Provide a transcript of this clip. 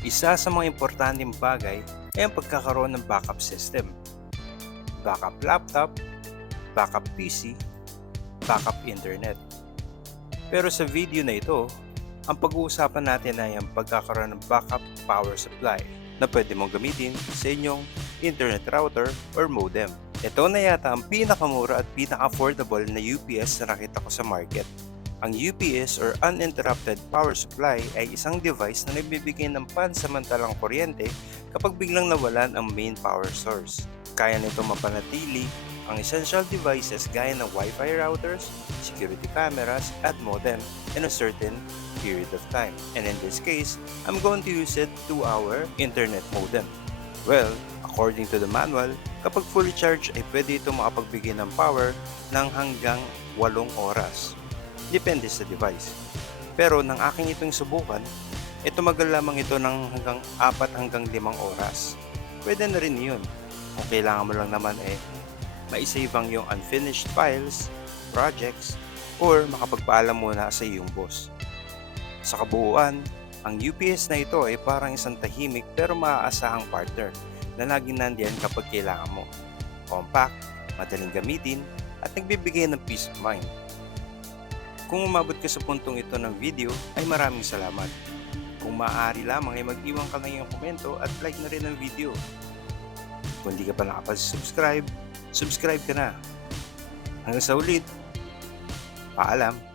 Isa sa mga importanteng bagay ay ang pagkakaroon ng backup system, backup laptop, backup PC, backup internet. Pero sa video na ito, ang pag-uusapan natin ay ang pagkakaroon ng backup power supply na pwede mong gamitin sa inyong internet router or modem. Ito na yata ang pinakamura at pinaka-affordable na UPS na nakita ko sa market. Ang UPS or Uninterrupted Power Supply ay isang device na nagbibigay ng pansamantalang kuryente kapag biglang nawalan ang main power source. Kaya nito mapanatili ang essential devices gaya ng Wi-Fi routers, security cameras, at modem in a certain period of time. And in this case, I'm going to use it to our internet modem. Well, according to the manual, kapag fully charged ay pwede ito makapagbigay ng power ng hanggang 8 oras. Depende sa device. Pero nang aking itong subukan, tumagal lamang ito ng hanggang 4 hanggang 5 oras. Pwede na rin yun. Kung kailangan mo lang naman maisave ang iyong unfinished files, projects, or makapagpaalam muna sa iyong boss. Sa kabuuan, ang UPS na ito ay parang isang tahimik pero maaasahang partner na laging nandiyan kapag kailangan mo. Compact, madaling gamitin, at nagbibigay ng peace of mind. Kung umabot ka sa puntong ito ng video, ay maraming salamat. Kung maaari lamang ay mag-iwan ka ng iyong komento at like na rin ang video. Kung hindi ka pa nakapag-subscribe, subscribe ka na. Hanggang sa ulit, paalam!